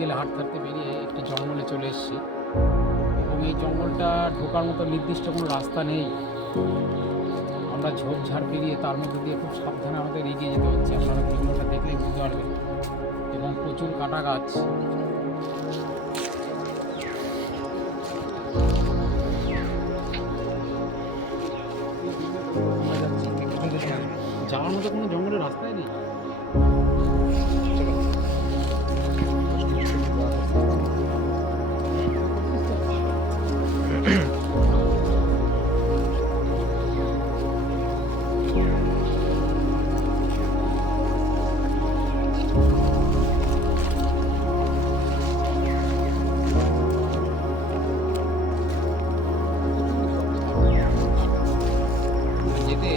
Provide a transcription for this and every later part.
বিকেলে হাঁটতে বেরিয়ে একটি জঙ্গলে চলে এসেছি এবং এই জঙ্গলটা ঢোকার মতো নির্দিষ্ট কোনো রাস্তা নেই। আমরা ঝোপঝাড় পেরিয়ে তার মধ্যে দিয়ে খুব সাবধানে আমাদের এগিয়ে যেতে হচ্ছে। আপনারা ভিডিওটা দেখলেই বুঝতে পারবেন এবং প্রচুর কাটা গাছ। যাওয়ার মতো কোনো জঙ্গলের রাস্তাই নেই। যেতে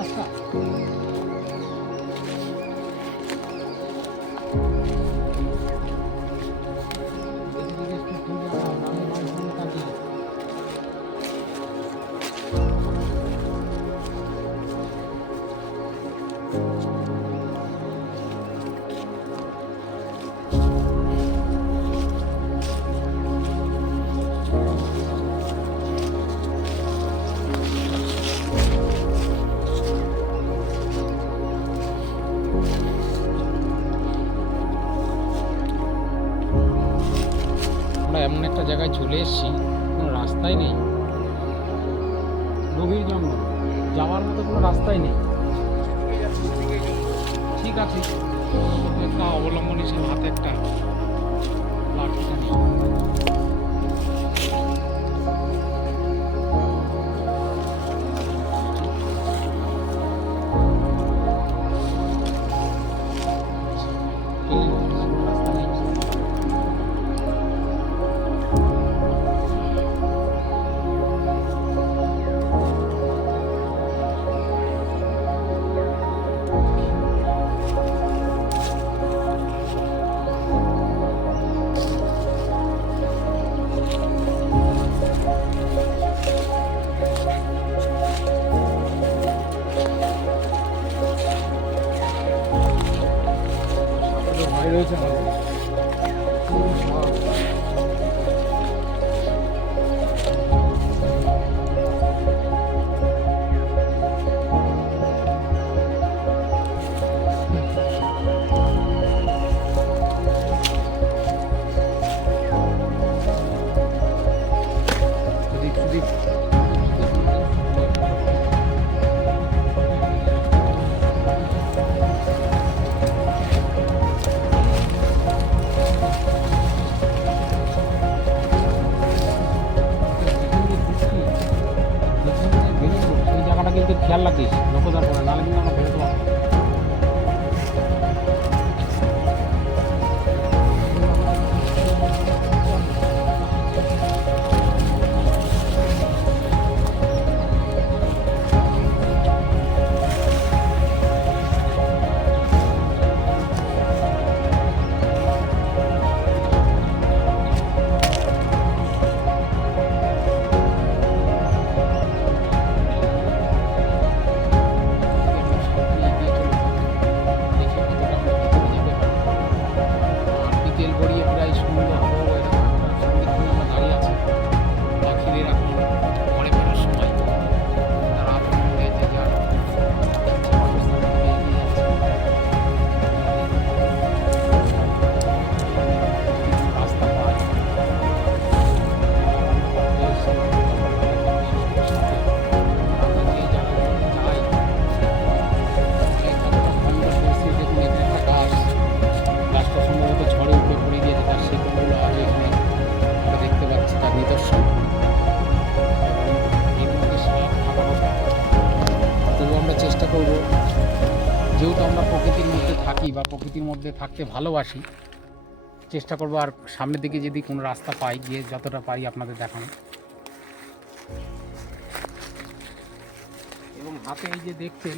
রাস্তা আমরা এমন একটা জায়গায় চলে এসেছি, কোনো রাস্তাই নেই। গভীর জঙ্গল, যাওয়ার মতো কোনো রাস্তাই নেই। ঠিক আছে, একটা অবলম্বন হিসেবে হাতে একটা লাঠি টানি। রাস্তা নেই। ভাই রয়েছে আমাদের। সেই জায়গাটা কিন্তু খেয়াল রাখিস লোকদার করে, নাহলে কিন্তু আমরা বেরোতে পারবো না। তেল গড়িয়ে প্রায় সন্ধ্যা হবো এরকম একটা সন্ধ্যের সময় আমরা দাঁড়িয়ে আছি। পাখিদের এখন ঘরে ফেরার সময়, তারা আপন হয়ে যে যার অবস্থান থেকে এগিয়ে যাচ্ছে। রাস্তা পায় গাছটা সম্ভবত ঝড়ে উপরে পড়ে গিয়েছে, তার শিকড়গুলো আজও এখানে আমরা দেখতে পাচ্ছি তার নিদর্শন। এবং এর মধ্যে সাপ থাকা কথা, তবু আমরা চেষ্টা করব, যেহেতু আমরা প্রকৃতির মধ্যে থাকি বা প্রকৃতির মধ্যে থাকতে ভালোবাসি, চেষ্টা করবো আর সামনের দিকে যদি কোনো রাস্তা পাই গিয়ে যতটা পারি আপনাদের দেখানো। এবং হাতে এই যে দেখছেন,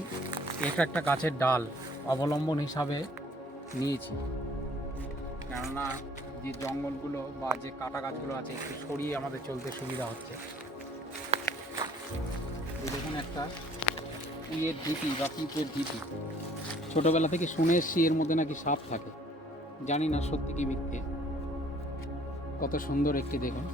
এটা একটা গাছের ডাল অবলম্বন হিসাবে নিয়েছি, কেননা যে জঙ্গলগুলো বা যে কাটা গাছগুলো আছে একটু সরিয়ে আমাদের চলতে সুবিধা হচ্ছে। এই দেখুন একটা ইয়ের ঢিপি বা পিঁপড়ের ঢিপি, ছোটোবেলা থেকে শুনে এসছি এর মধ্যে নাকি সাপ থাকে, জানি না সত্যি কি মিথ্যে। কত সুন্দর একটি দেখুন।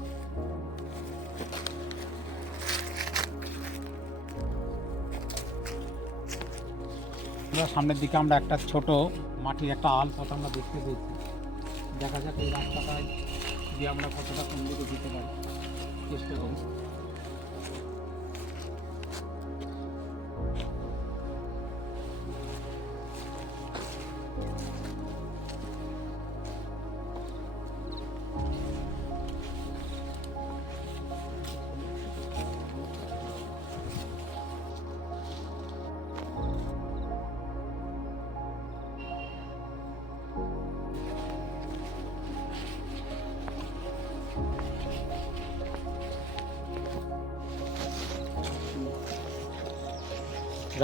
সামনের দিকে আমরা একটা ছোট মাটির একটা আল পথ আমরা দেখতে পেয়েছি। দেখা যাক এই রাস্তাটায় দিয়ে আমরা কতটা কোন দিকে যেতে পারি, চেষ্টা করি।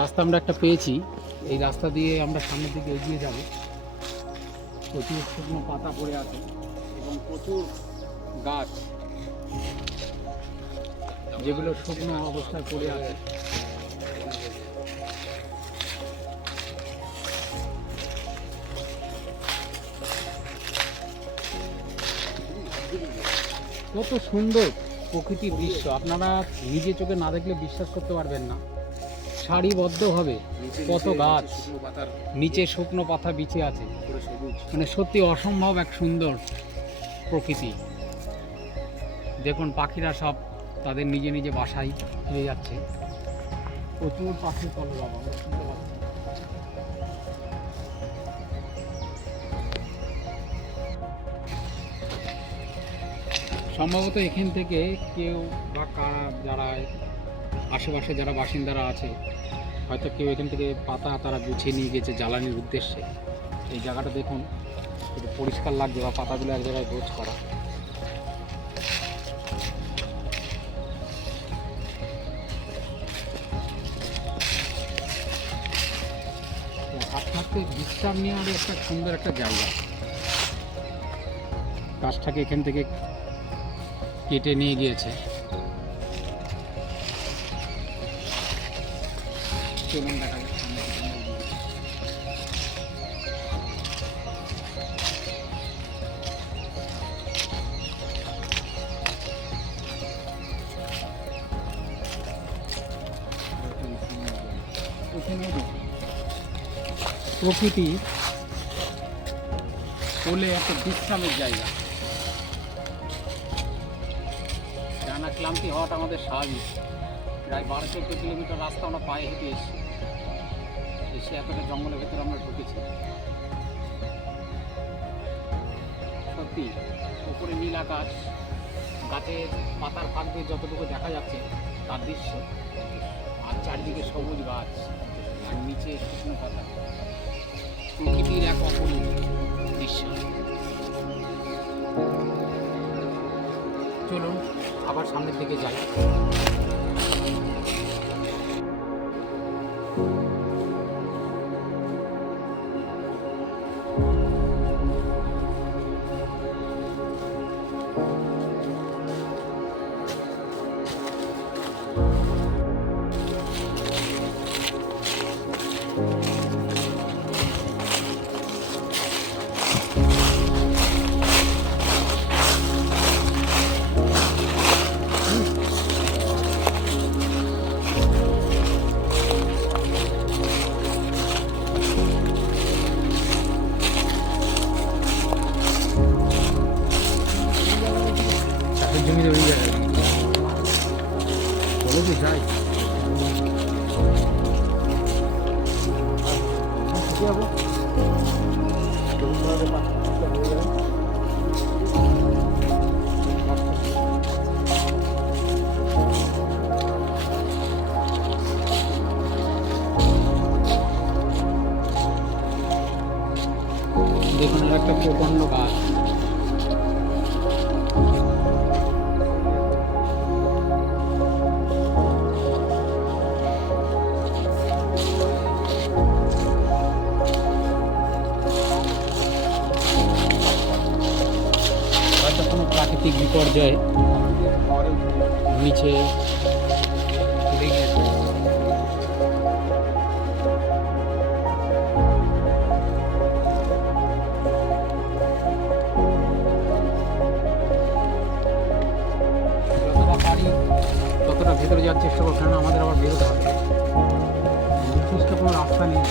রাস্তা আমরা একটা পেয়েছি, এই রাস্তা দিয়ে আমরা সামনের দিকে এগিয়ে যাব। প্রচুর শুকনো পাতা পড়ে আছে এবং প্রচুর গাছ যেগুলো শুকনো অবস্থায় পড়ে আছে। কত সুন্দর প্রকৃতির দৃশ্য, আপনারা নিজে চোখে না দেখলে বিশ্বাস করতে পারবেন না। সারিবদ্ধভাবে কত গাছ, নিচে শুকনো পাতা বিছে আছে, মানে সত্যি অসম্ভব এক সুন্দর প্রকৃতি। দেখুন পাখিরা সব তাদের নিজে নিজে বাসায় ফিরে যাচ্ছে। প্রচুর পাখির কলরব আমরা শুনতে পাচ্ছি। সম্ভবত এখান থেকে কেউ বা কারা যারা আশেপাশে যারা বাসিন্দারা আছে, হয়তো কেউ এখান থেকে পাতা তারা গুছিয়ে নিয়ে গেছে জ্বালানির উদ্দেশ্যে। এই জায়গাটা দেখুন একটু পরিষ্কার লাগছে, বা পাতাগুলো এক জায়গায় গোছ করা। হাঁটতে বিশ্রাম নেওয়ার একটা সুন্দর একটা জায়গা। গাছটাকে এখান থেকে কেটে নিয়ে গিয়েছে। চলুন দেখা যাচ্ছে। প্রকৃতি কোলে একটা বিশ্রামের জায়গা। টানা ক্লান্তি হওয়াটা আমাদের স্বাভাবিক। প্রায় 12-14 কিলোমিটার রাস্তা আমরা পায়ে হেঁটে এসে এতটা জঙ্গলের ভেতরে আমরা ঢুকেছি। সত্যি উপরে নীল আকাশ, গাছের পাতার ফাঁক দিয়ে যতটুকু দেখা যাচ্ছে তার দৃশ্য, আর চারিদিকে সবুজ গাছ, আর নিচে শুকনো পাতা, প্রকৃতির এক অপরূপ দৃশ্য। চলুন আবার সামনের দিকে যাই। জমিতে ওই জায়গায় চলো তো যাই। দেখুন একটা প্রকাণ্ড গাছ, হয়তো কোনো প্রাকৃতিক বিপর্যয় নিচে পড়ে গিয়েছে। যতটা পারি ততটা ভেতরে যাওয়ার চেষ্টা করবো, কেন আমাদের আবার বেরোতে হবে, নির্দিষ্ট কোনো রাস্তা নেই।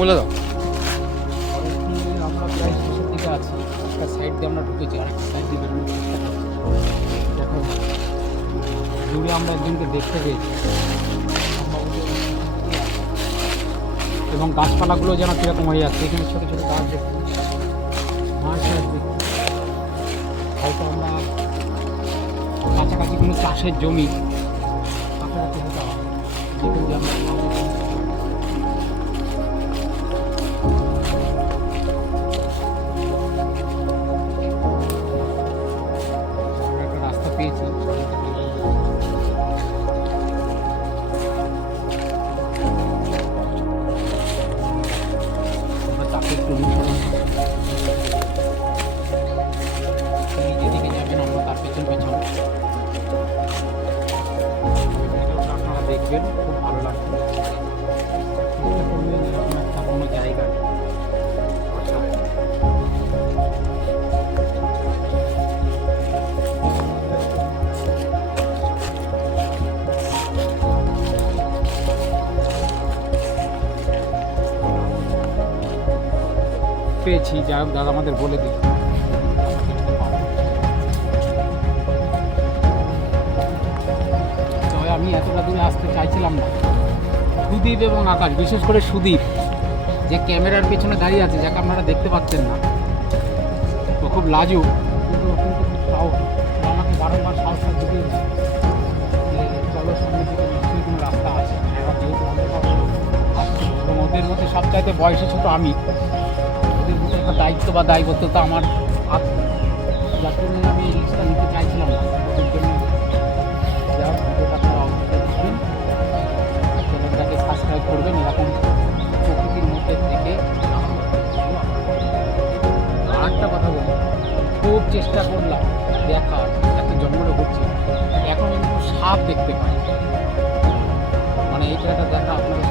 বলে দাও। ফরেস্টে আমরা প্রায় শেষের দিকে আছি। একটা সাইড দিয়ে আমরা ঢুকেছি, আরেকটা সাইড দিয়ে বেরোনোর চেষ্টা করছি। দেখো দূরে আমরা একজনকে দেখতে পেয়েছি, সম্ভবত ওই শেষের দিকেই আছে। এবং গাছপালাগুলো যেন কীরকম হয়ে যাচ্ছে, এখানে ছোটো ছোটো গাছ দেখুন, মাছ গাছ দেখুন। হয়তো আমরা কাছাকাছি কোনো চাষের জমি কাছাকাছি হতে হবে, যেখান দিয়ে আমরা আমরা একটা রাস্তা পেয়েছি। আমরা তাকে একটু অনুসরণ করি। তিনি যেদিকে যাবেন আমরা তার পেছন পেছন। ভিডিওটা আপনারা দেখবেন, খুব ভালো লাগবে। চেষ্টা করবেন এরকম একটা কোনো জায়গায় আসার। পেয়েছি, যাই হোক দাদা আমাদের বলে দিন। তবে আমি এতটা দূরে আসতে চাইছিলাম না। সুদীপ এবং আকাশ, বিশেষ করে সুদীপ যে ক্যামেরার পেছনে দাঁড়িয়ে আছে, যাকে আপনারা দেখতে পাচ্ছেন না, ও খুব লাজুক, কিন্তু ও কিন্তু খুব সাহস। ও আমাকে বারংবার সাহসটা দিয়েছে যে চলো সামনের দিকে নিশ্চয়ই কোনো রাস্তা আছে। এবার যেহেতু অন্ধকার আসছে এবং ওদের মধ্যে সবচাইতে বয়সে ছোট আমি, ওদের মধ্যে একটা দায়িত্ব বা দায়বদ্ধতা আমার আছে, যার জন্য আমি এই রিস্কটা নিতে চাইছিলাম না। ওদের জন্য যা হোক ভিডিওটা আপনারা অবশ্যই দেখবেন, চ্যানেলটাকে সাবস্ক্রাইব করবেন। এরকম প্রকৃতির মধ্যে থেকে আর একটা কথা বলি, খুব চেষ্টা করলাম দেখার, একটা জঙ্গলে ঘুরছি, এখন কিন্তু সাপ দেখতে পাই। মানে এই জায়গাটা দেখা আপনাদের